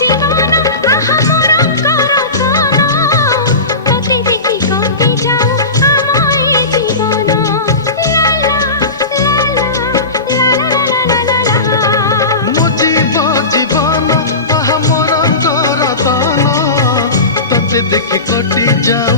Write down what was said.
জীবন আহা মরণ করো কোন তোতে দেখি কটি যাও আমায় জীবন লা লা লা লা লা লা লা মুজিব জীবন আহা মোর রতন তোতে দেখি কটি যাও